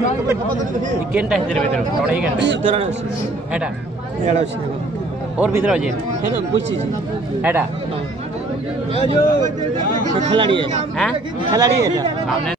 केनटा hither भीतर टोड़े ही केनटा एटा एड़ा अछि और भीतर जे हे तो बुझी एटा ए जो खिलाड़ी है हैं खिलाड़ी है एटा हमने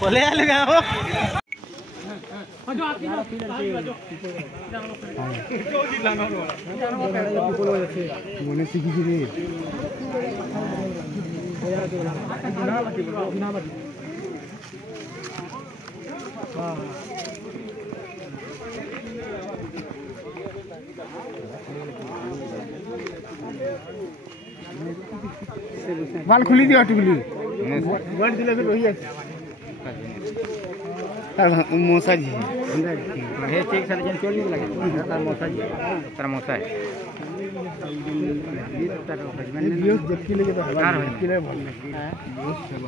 बोले आले गाओ जो आती ना मने सिखी रे बाल खुली दियो टुकली वन दिले फिर वही है मोसा जी हे चेक सारे जन चोली लगे तार मोसा जी तार मोसा है दियो जबकि लेके तो हवा जबकि ले बोल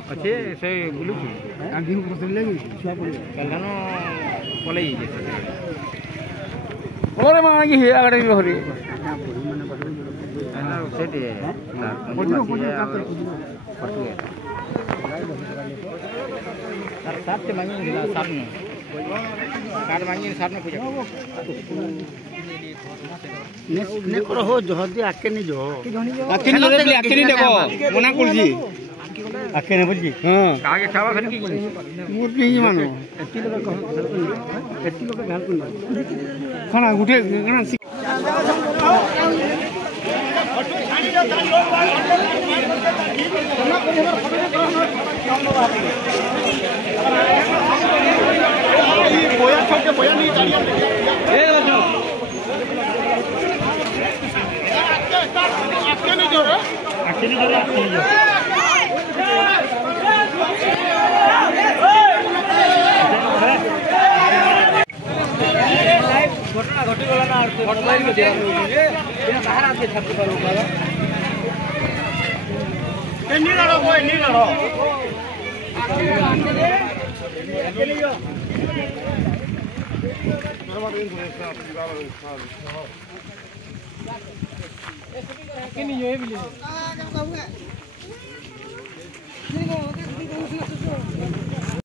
अच्छे से बुलू की आगे को पसंद लेगी कलनो पले ही और मां ये आगड़े भी हो रही है सेट है सर साथ से मांगी दिला सामने कार्ड मांगी सामने पूजा ने करो हो जो दे आके नहीं जो आके नहीं दे आके नहीं देखो मना कुल जी आके नहीं बोली हां आगे खावा खन की मूर्ति ही मानो एत्ती लोग घाल को खाना उठे खाना बोया छोड़ के बोया नहीं चाहिए ए बच्चों आके नहीं जो आके नहीं जो घटना घटी गला ना घटना ही दे बिना बाहर आके छाप करो बाबा ए नी लड़ो बोय नी लड़ो आके नहीं जो Kini yo e bili.